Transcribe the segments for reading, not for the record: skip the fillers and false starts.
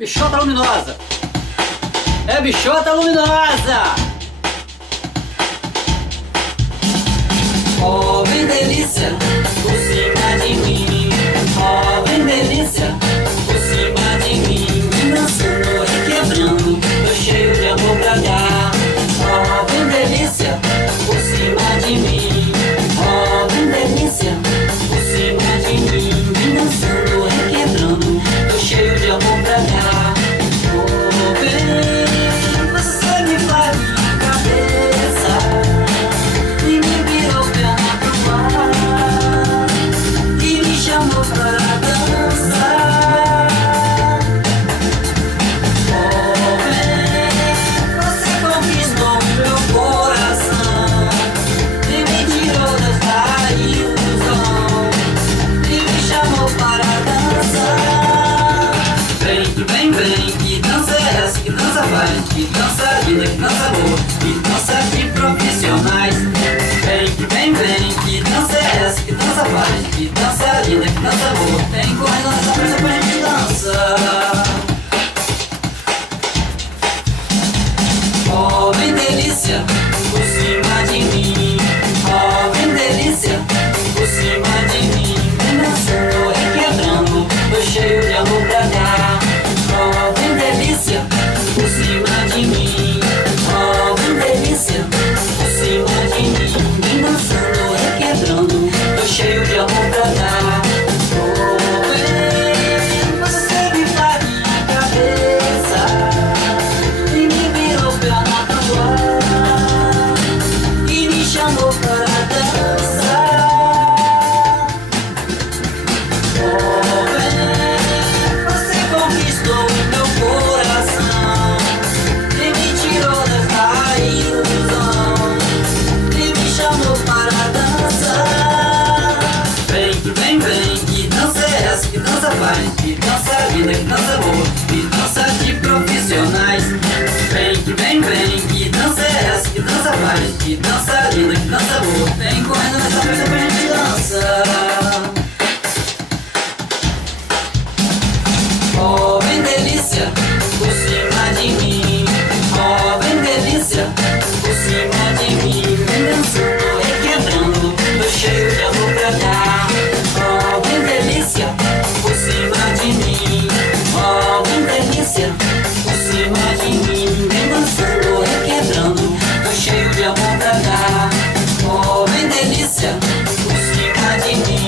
Bichota luminosa! É bichota luminosa! Oh, bem delícia, por cima de mim. Oh, bem delícia, por cima de mim. Me dançando, requebrando, tô cheio de amor pra dar. Oh, bem delícia, por cima de mim. Oh, bem delícia, por cima de mim. Me dançando, requebrando, tô cheio de amor pra dar. Oh, bem, você me faz minha cabeça e me virou perna pro ar e me chamou para dançar. Oh, bem, você conquistou meu coração e me tirou dessa ilusão e me chamou para dançar. Vem, que dança é essa? Que dança faz? Que dança linda, que dança boa, que dança de profissionais. Vem, que dança é essa? Que dança faz? Que dança linda, que dança boa. Vem correndo nessa festa pra gente dançar. Oh, bem delícia, por cima de mim. Oh, bem delícia, por cima de mim. Vem dançando, requebrando, tô cheio de amor pra dar. Oh, bem delícia, por cima de mim. Oh, bem delícia, por cima de mim. Vem dançando, requebrando, tô cheio de amor pra dar. Oh, bem, você me faz minha cabeça e me virou perna pro ar e me chamou para dançar. Oh, bem, você conquistou o meu coração e me tirou dessa ilusão e me chamou para dançar. Vem, que dança é essa? Que dança faz? Que dança linda, que dança boa, que dança de profissionais. Vem, que dança é essa? Que dança faz? Que dança linda, que dança boa. Vem correndo nessa festa pra gente dançar. Oh, bem delícia, por cima de mim. Oh, bem delícia, por cima de mim. Vem dançando, requebrando, tô cheio de amor pra dar. Oh, bem delícia, por cima de mim. Oh, bem delícia, por cima de mim. Vem dançando, requebrando, tô cheio de amor pra dar. Oh, bem delícia, por cima de mim.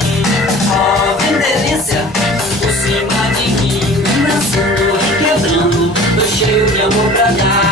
Oh, bem delícia, por cima de mim. Vem dançando, requebrando, tô cheio de amor pra dar.